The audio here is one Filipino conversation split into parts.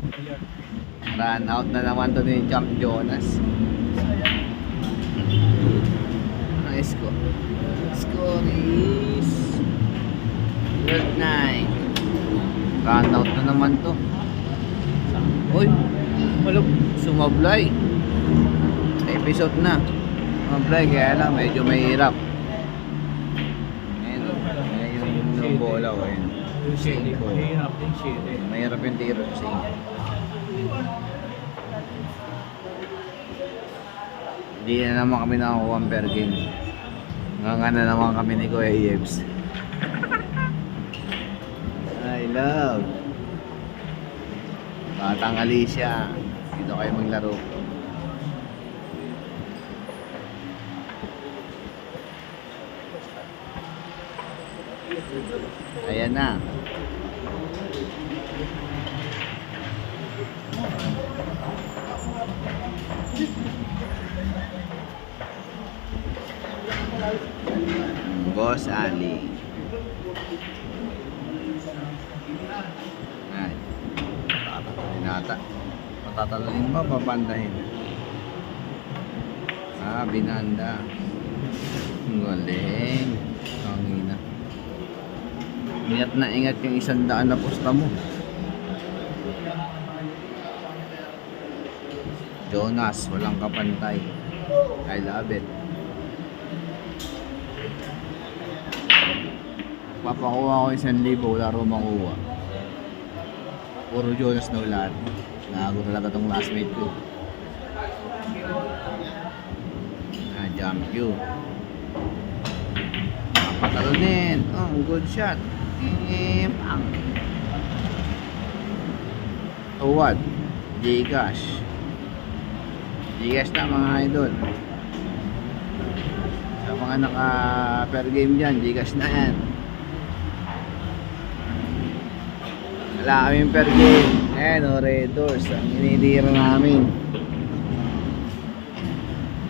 Run out na naman to ni Champ Jonas. Ang score is 12-9. Run out na naman to. Uy, malok, sumablay. Episode na. Sumablay, kaya lang medyo mahirap. Ayun, yung bola ko yun. Mahirap yung tiro sa inyo. Hindi na naman kami nakakuha per game. Nga na naman kami ni Kuya Yebs. I love Batang Alicia. Dito kayo maglaro. Ayan na. Boss Ali. Ay. Binata. Matatalin ba? Papandahin. Binanda. Galing. Tangina. Ingat na ingat yung 100 na posta mo. Jonas, walang kapantay. I love it. Papakuha ko 1,000, wala rin makuha. Puro Jonas na ulan. Nago talaga tong lastmate ko. Jump you. Patalonin. Oh, good shot. Pang. So what? Gcash. Gcash na mga idol. Sa mga naka per game dyan, Gcash na yan. Wala kaming per game. Ayan o, Red Doors. Ang inidira namin.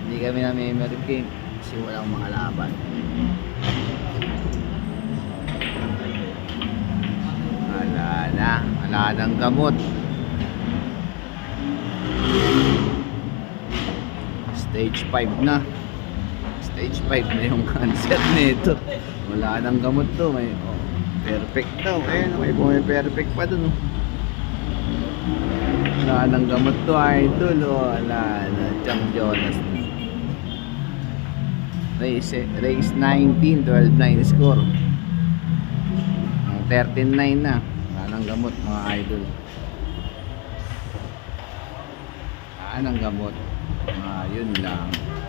Hindi kami namin per game kasi walang makalaban. Wala nang gamot. Stage 5 na. Stage 5 na yung cancer nito. Wala nang gamot to. May perfect daw. Ayun, may perfect pa dun. Wala nang gamot to, idol. Wala na. Champ Jonas. Race 19, 12-9 score. 13-9 na. Wala nang gamot mga idol. Wala nang gamot. Yun lang.